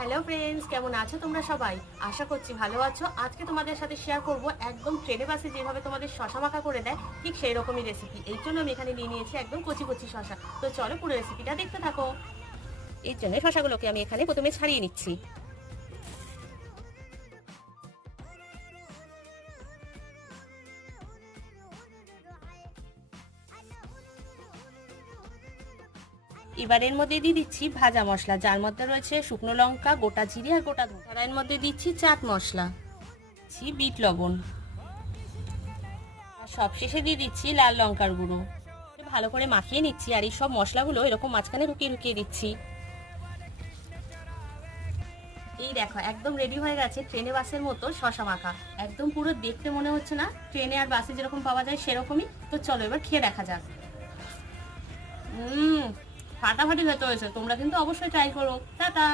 Hello friends, কেমন আছো তোমরা সবাই? আশা করছি ভালো আছো। আজকে তোমাদের সাথে শেয়ার করব একদম ট্রেনে বাসে যেভাবে তোমাদের শশা মাখা করে দেয় ঠিক সেই রকমই রেসিপি। এই জন্য আমি এখানে নিয়ে নিয়েছি একদম কচি কচি শশা। তো চলো পুরো রেসিপিটা দেখতে থাকো। এর জন্য শশাগুলোকে আমি এখানে প্রথমে ছাড়িয়ে নিচ্ছি। এবার এর মধ্যে দিয়ে দিচ্ছি ভাজা মশলা, যার মধ্যে রয়েছে শুকনো লঙ্কা, গোটা জিরে আর গোটা ধনে। এর মধ্যে দিচ্ছি চাট মশলা, দিচ্ছি বিট লবণ, আর সবশেষে দিয়ে দিচ্ছি লাল লঙ্কার গুঁড়ো। ভালো করে মাখিয়ে নিচ্ছি আর এই সব মশলাগুলো এরকম মাঝখানে ঢুকিয়ে ঢুকিয়ে দিচ্ছি। এই দেখো একদম রেডি হয়ে গেছে ট্রেনে বাসের মতো শশা মাখা। একদম পুরো দেখতে মনে হচ্ছে না ট্রেনে আর বাসে যেরকম পাওয়া যায় সেরকমই। তো চলো এবার খেয়ে দেখা যাক। ফাটাফাটি খেতে হয়েছে, তোমরা কিন্তু অবশ্যই ট্রাই করো। টাটা।